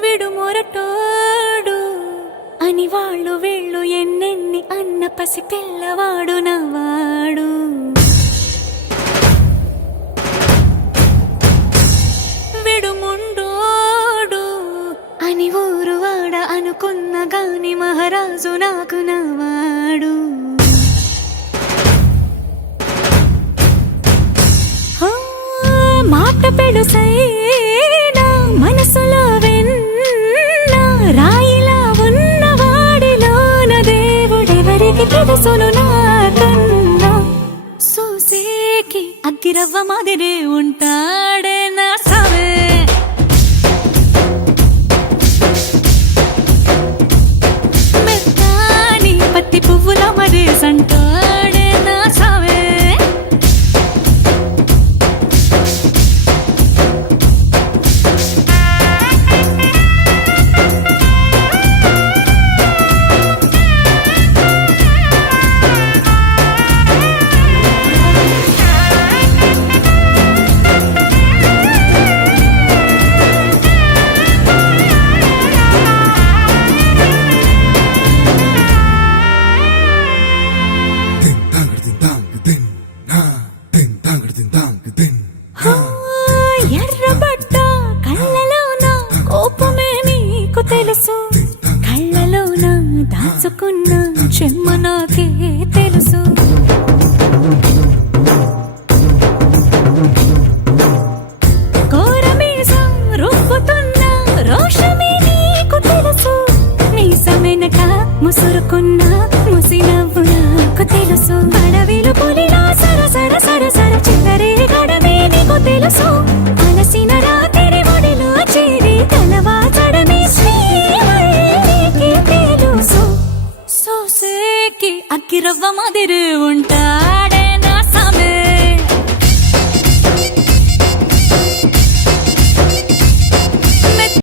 విడు మొరటోడు అని వాళ్ళు వీళ్ళు ఎన్నెన్ని అన్న పసి పిల్లవాడు నవాడు. విడు ముండోడు అని ఊరు వాడ అనుకున్న గాని మహారాజు నాకు నవాడు. మాట పెడుసైనా మనసులో వెన్న రాయిలా ఉన్నవాడిలోన దేవుడెవరికి తెలుసును నాకన్నా. సూసేకి అగ్గిరవ్వ మాదిరే ఉంటాడే నా సావే. మెత్తాని పత్తి పువ్వుల మరేసంటాడే నా సావే. ఎర్రబడ్డ కళ్ళలోన కోపమే నీకు తెలుసు, కళ్ళలోన దాచుకున్న చెమ్మ నాకే తెలుసు. కోరమీసం రుబ్బుతున్న రోషమే నీకు తెలుసు, మీసమెనక ముసురుకున్న ముసినవ్వు నాకు తెలుసు. అడవిలు పులిలా సరసర సరసర చివరే గడమే నీకు తెలుసు. అలసిన రాత్రి ఒడిలో చేరి తలవాచడమే శ్రీవల్లికి తెలుసు. సోసేకి అగ్గిరవ్వ మాదిరి ఉంటా